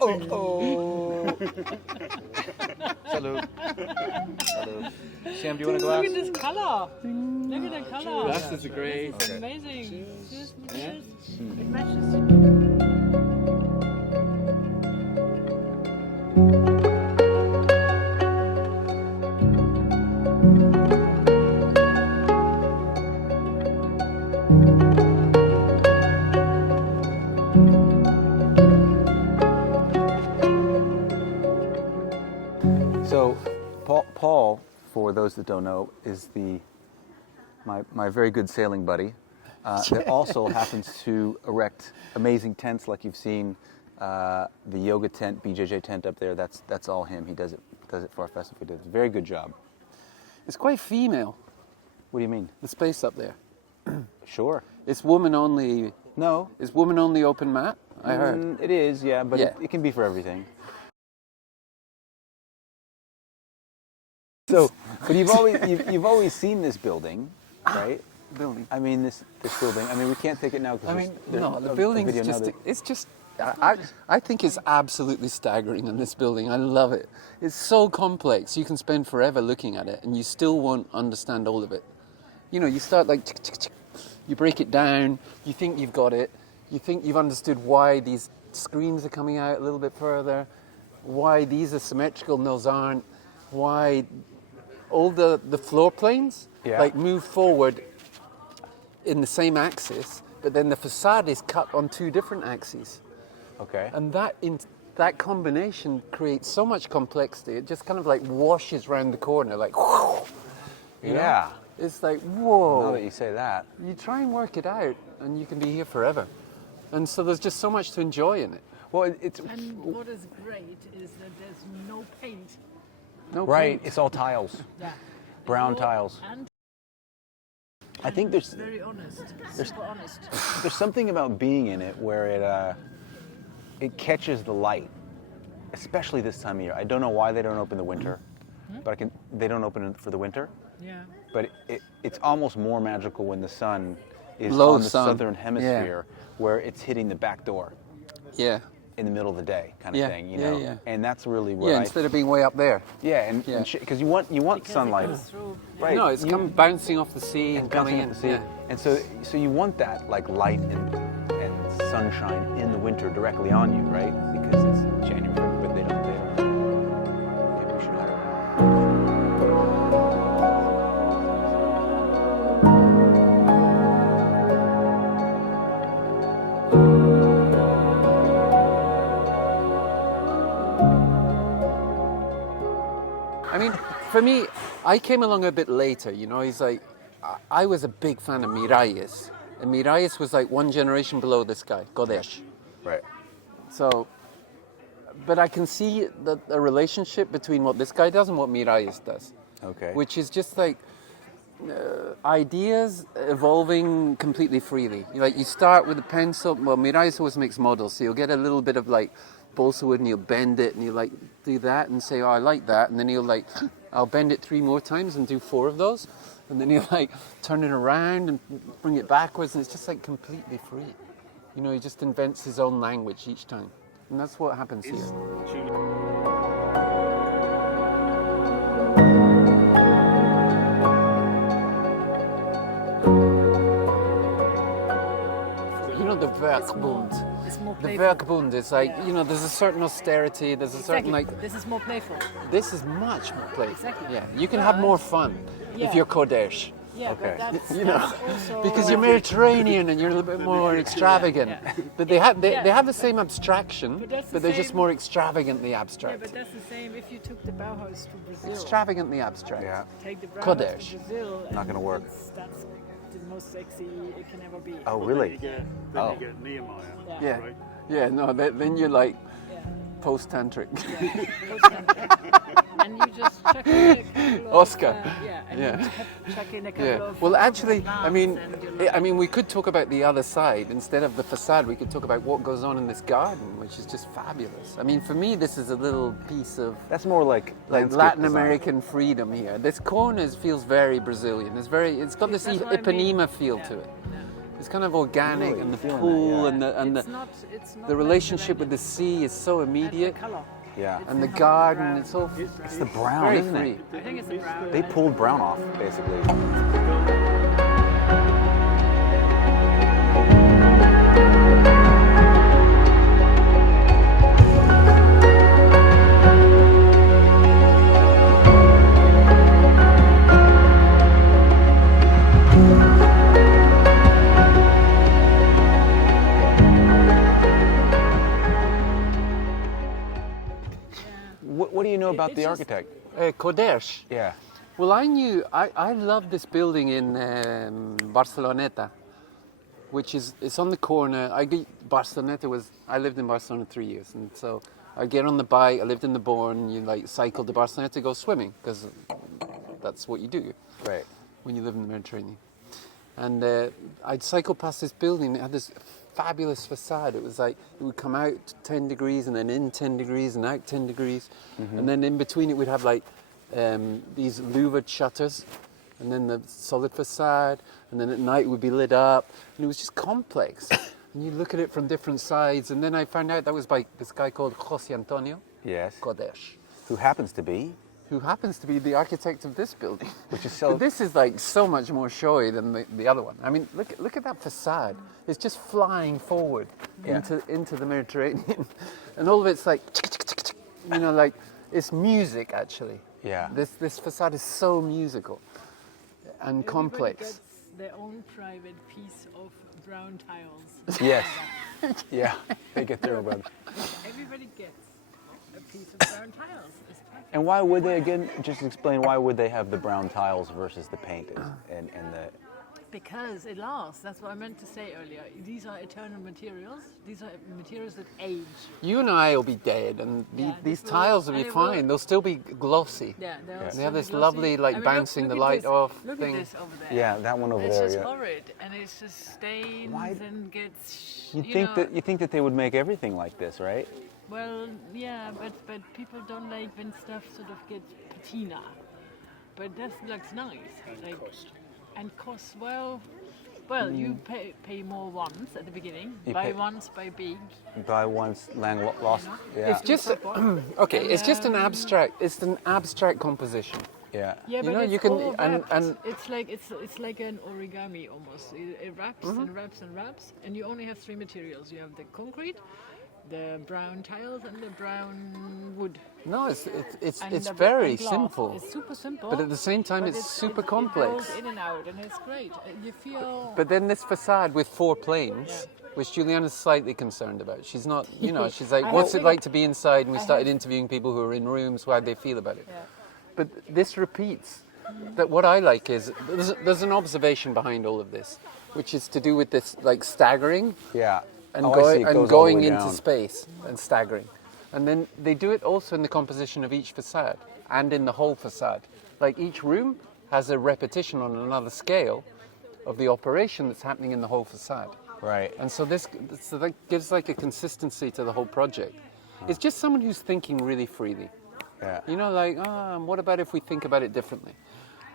Oh. Salud. Salud. Sam, do you want a glass? Look at this color. Look at the color. Glasses are great. It's amazing. Cheers. Cheers. It matches. So, Paul, for those that don't know, is my very good sailing buddy that also happens to erect amazing tents like you've seen. The yoga tent, BJJ tent up there, that's all him. He does it for our festival. He does a very good job. It's quite female, What do you mean? the space up there. Sure. It's woman only. No. Is woman only open mat? I heard. It is, yeah, but Yeah. It can be for everything. So, but you've always seen this building, right? Building. I mean this building. I mean we can't take it now because I mean, no, the building's just. It's just. I think it's absolutely staggering in this building. I love it. It's so complex. You can spend forever looking at it, and you still won't understand all of it. You know, you start like, you break it down. You think you've got it. You think you've understood why these screens are coming out a little bit further, why these are symmetrical and those aren't, why all the floor planes like move forward in the same axis, but then the facade is cut on two different axes. Okay. And that combination creates so much complexity. It just kind of like washes around the corner, like whoosh, you know? It's like, whoa. Now that you say that. You try and work it out, and you can be here forever. And so there's just so much to enjoy in it. Well, it's And what is great is that there's no paint. No right. paint. It's all tiles, Yeah. brown No- tiles. And I think there's very honest. Super honest. there's something about being in it where it catches the light, especially this time of year. I don't know why they don't open the winter, but they don't open it for the winter. Yeah. But it's almost more magical when the sun is Low on the sun. southern hemisphere, where it's hitting the back door Yeah. in the middle of the day, kind of Yeah, thing. You yeah, know, yeah. and that's really where Yeah, instead of being way up there. because you want Because sunlight, it goes through. right? No, it's come bouncing off the sea and coming in. off the sea. Yeah. And so you want that like light and sunshine in the winter directly on you, right? Because it's January, but they don't. Maybe we should have it. I mean, for me, I came along a bit later, you know, he's like, I was a big fan of Miralles. And Miralles was like one generation below this guy, Coderch. Right. So, but I can see the relationship between what this guy does and what Miralles does. Okay. Which is just like ideas evolving completely freely. Like you start with a pencil, well, Miralles always makes models, so you'll get a little bit of like balsa wood and you'll bend it and you like do that and say, oh, I like that. And then he'll like, I'll bend it 3 more times and do 4 of those. And then he'll like turn it around and bring it backwards, and it's just like completely free. You know, he just invents his own language each time. And that's what happens here. You know, the Werkbund. It's more The playful. Werkbund is like, Yeah. you know, there's a certain austerity, there's a certain like, This is more playful. this is much more playful. Exactly. Yeah, you can have more fun Yeah. if you're Coderch. Yeah, Okay. but that's, You know, that's also because you're Mediterranean and you're a little bit more extravagant. Yeah. But they have the same abstraction, But that's the but they're just same- more extravagantly Yeah, abstract. but that's the same if you took the Bauhaus to Brazil. Extravagantly abstract. Yeah. Take the Bauhaus Coderch. to Brazil. Not and gonna work. That's the most sexy it can ever be. Oh, really? Then Oh. you get Nehemiah. Yeah, Right? yeah. No, then you're like Yeah. post-tantric. And you just chuck in a couple of, Oscar. and Yeah. you chuck in a couple Yeah. of Well, actually, I mean, plants and you're I mean, we could talk about the other side instead of the facade. We could talk about what goes on in this garden, which is just fabulous. I mean, for me, this is a little piece of That's more like Latin landscape design. American freedom here. This corner feels very Brazilian. It's got this That's what I mean. Ipanema feel Yeah. to it. Yeah. It's kind of organic, Really, and the feeling that, pool yeah. and It's not the like relationship the with the sea is so That's the immediate, color. Yeah. and the It's garden. brown. It's all It's the brown, very isn't free. it? I think it's the brown. They pulled brown off, basically. What do you know about It's the just- architect? Coderch. Yeah. Well, I love this building in Barceloneta, which is it's on the corner. I lived in Barcelona 3 years, and so I get on the bike. I lived in the Bourne. You like cycle to Barcelona to go swimming because that's what you do Right. when you live in the Mediterranean. And I'd cycle past this building. It had this fabulous facade. It was like it would come out 10 degrees and then in 10 degrees and out 10 degrees, and then in between it we'd have like these louvered shutters, and then the solid facade, and then at night it would be lit up, and it was just complex. And you look at it from different sides, and then I found out that was by this guy called José Antonio Yes. Coderch, Who happens to be? who happens to be the architect of this building. Which is so- But this is like so much more showy than the other one. I mean, look at that facade. It's just flying forward Yeah. into the Mediterranean, and all of it's like, you know, like it's music actually. Yeah. This facade is so musical and Everybody complex. gets their own private piece of brown tiles. Yes. Yeah. They get their own brother. Everybody gets a piece of brown tiles. It's perfect. And why would they, again, just explain, why would they have the brown tiles versus the paint and the... Because it lasts. That's what I meant to say earlier. These are eternal materials. These are materials that age. You and I will be dead, and Yeah, these this will- tiles will be and it will- fine. They'll still be glossy. Yeah, They have this lovely, like, bouncing the light off Look thing. at this over there. Yeah, that one over It's there, just yeah. horrid, and it's just stains Why- and gets. You think that they would make everything like this, right? Well, yeah, but people don't like when stuff sort of gets patina. But that looks nice. Like, and costs well. Well, you pay more once at the beginning. You Buy pay- once, buy big. By once lost. Yeah. It's just okay. It's just an abstract. It's an abstract composition. Yeah. Yeah, You but know, it's you can- all and- wrapped. and- it's like an origami almost. It wraps and wraps and wraps, and you only have three materials. You have the concrete, the brown tiles, and the brown wood. No, it's And it's the- very and glass. simple, It's super simple. but at the same time, but it's super It complex. goes in and out, and it's great. You feel. But then this facade with four planes, which Juliana's slightly concerned about. She's not, you know, she's like, I what's have- it like to be inside? And we I started have- interviewing people who are in rooms, how they feel about it. Yeah. But this repeats. That what I like is there's an observation behind all of this, which is to do with this like staggering Yeah. and, Oh, I see. It goes all the going way into down. space and staggering. And then they do it also in the composition of each facade and in the whole facade. Like each room has a repetition on another scale of the operation that's happening in the whole facade. Right. And so this like, gives like a consistency to the whole project. It's just someone who's thinking really freely. Yeah. You know, like, what about if we think about it differently?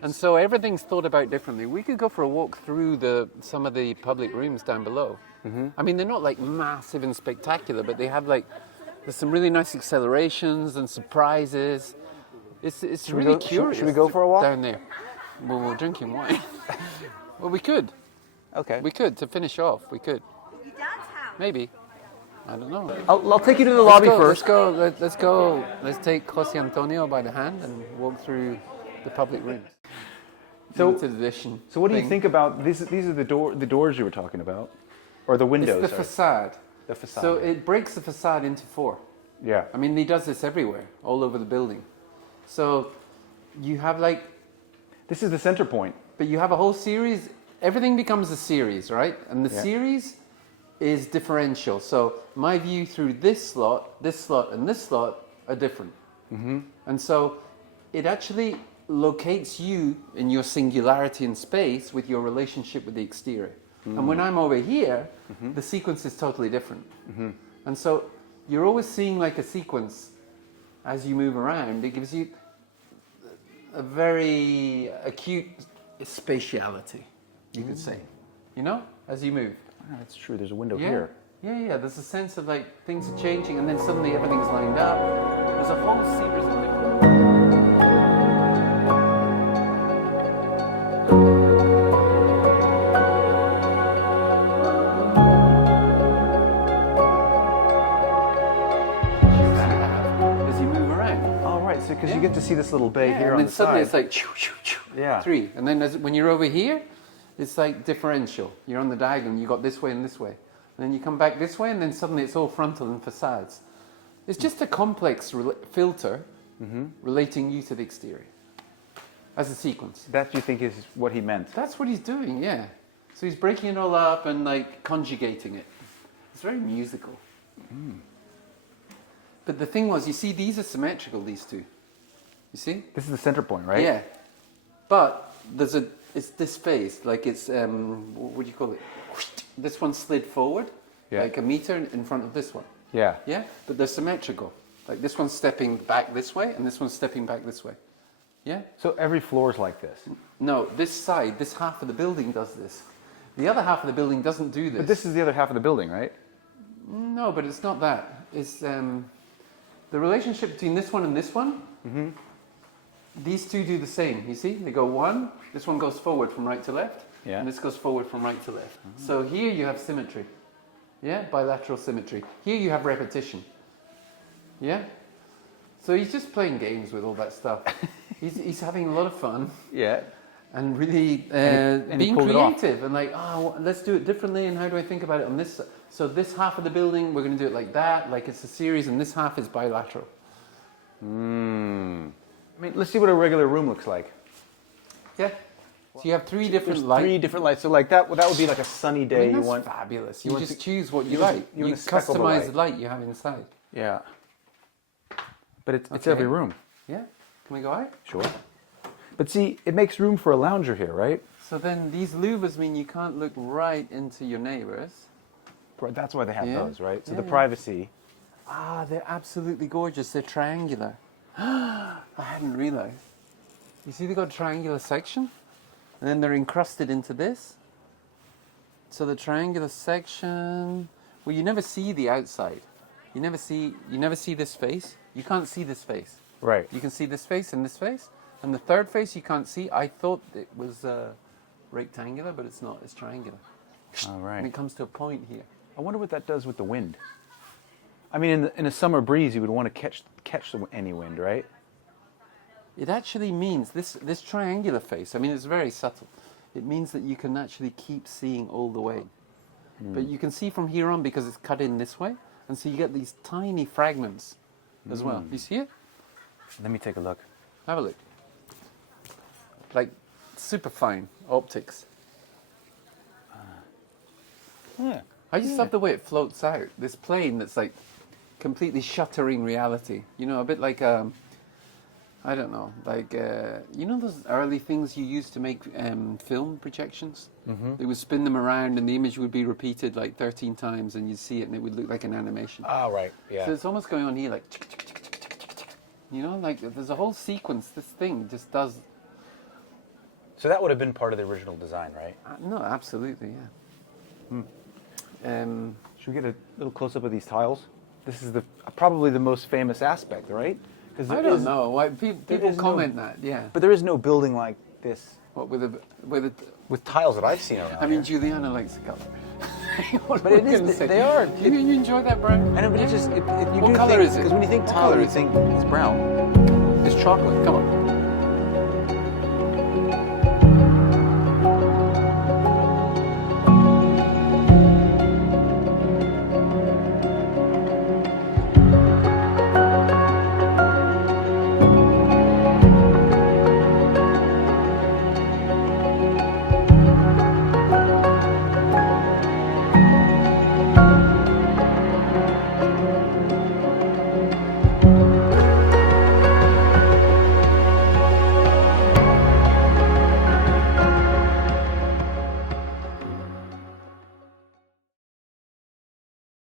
And so everything's thought about differently. We could go for a walk through some of the public rooms down below. Mm-hmm. I mean, they're not like massive and spectacular, but they have like, there's some really nice accelerations and surprises. It's we really go- curious. should we go for a walk? Down there? Well, we're drinking wine. Well, we could. Okay. We could, to finish off, we could. Maybe. I don't know. I'll take you to the lobby Let's first. Let's go. Let's take José Antonio by the hand and walk through the public rooms. So- Limited edition. So what do you thing. think about these? These are the doors you were talking about, or the windows? It's the facade. The facade. So it breaks the facade into four. Yeah. I mean, he does this everywhere, all over the building. So you have like, This is the center point. but you have a whole series. Everything becomes a series, right? And the Yeah. series is differential. So my view through this slot, and this slot are different. Mm-hmm. And so it actually locates you in your singularity in space with your relationship with the exterior. And when I'm over here, the sequence is totally different. And so you're always seeing like a sequence as you move around. It gives you a very acute spatiality, you could say. You know? as you move. Oh, that's true. There's a window Yeah. here. Yeah. There's a sense of like things are changing, and then suddenly everything's lined up. There's a whole series of things. As you move around. Oh, right. So because you get to see this little bay here and on then the suddenly side. it's like choo, choo, choo, Yeah. 3. And then when you're over here, it's like differential. You're on the diagonal. You got this way and this way. And then you come back this way, and then suddenly it's all frontal and facades. It's just a complex filter relating you to the exterior as a sequence. That you think is what he meant? That's what he's doing, yeah. So he's breaking it all up and like conjugating it. It's very musical. But the thing was, you see, these are symmetrical, these two. You see? This is the center point, right? Yeah. But it's this phase, like it's, what do you call it? This one slid forward, like a meter in front of this one. Yeah. Yeah? But they're symmetrical. Like this one's stepping back this way, and this one's stepping back this way. Yeah? So every floor is like this. No, this side, this half of the building does this. The other half of the building doesn't do this. But this is the other half of the building, right? No, but it's not that. It's the relationship between this one and this one. These two do the same. You see? They go one. This one goes forward from right to left. Yeah. And this goes forward from right to left. So here you have symmetry. Yeah? Bilateral symmetry. Here you have repetition. Yeah? So he's just playing games with all that stuff. he's having a lot of fun. Yeah. And really And he being pulled it off. creative and like, oh, let's do it differently. And how do I think about it on this? So this half of the building, we're going to do it like that, like it's a series, and this half is bilateral. I mean, let's see what a regular room looks like. Yeah. So you have three different There's lights. 3 different lights. So like that would be like a sunny day. That's you want fabulous. you You want just to- choose what you you want- like. you You want a speckle of a customize light. the light you have inside. Yeah. But it's Okay. every room. Yeah. Can we go out? Sure. But see, it makes room for a lounger here, right? So then these louvers mean you can't look right into your neighbors. That's why they have Yeah. those, right? So Yeah, the yeah. privacy. Ah, they're absolutely gorgeous. They're triangular. I hadn't realized. You see, they got a triangular section, and then they're encrusted into this. So the triangular section, well, you never see the outside. You never see this face. You can't see this face. Right. You can see this face and this face, and the third face you can't see. I thought it was rectangular, but it's not. It's triangular. All And right. it comes to a point here. I wonder what that does with the wind. I mean, in a summer breeze, you would want to catch any wind, right? It actually means this triangular face, I mean, it's very subtle. It means that you can actually keep seeing all the way. But you can see from here on because it's cut in this way. And so you get these tiny fragments as well. You see it? Let me take a look. Have a look. Like super fine optics. Yeah. I just love the way it floats out. This plane that's like completely shuttering reality. You know, a bit like I don't know, like you know those early things you used to make film projections? They would spin them around and the image would be repeated like 13 times and you'd see it and it would look like an animation. Oh, right. Yeah. So it's almost going on here like, you know, like there's a whole sequence. This thing just does. So that would have been part of the original design, right? No, absolutely, yeah. Should we get a little close-up of these tiles? This is probably the most famous aspect, right? Because I don't know why people is comment that. Yeah, But there is no building like this what with a. with tiles that I've seen around. I mean, Juliana likes the color. But it is. They are. You enjoy that, Brian? I know, but it just. You What do colour think, is it? Because when you think What tile, colour you is it? think it's brown. It's chocolate. Come on.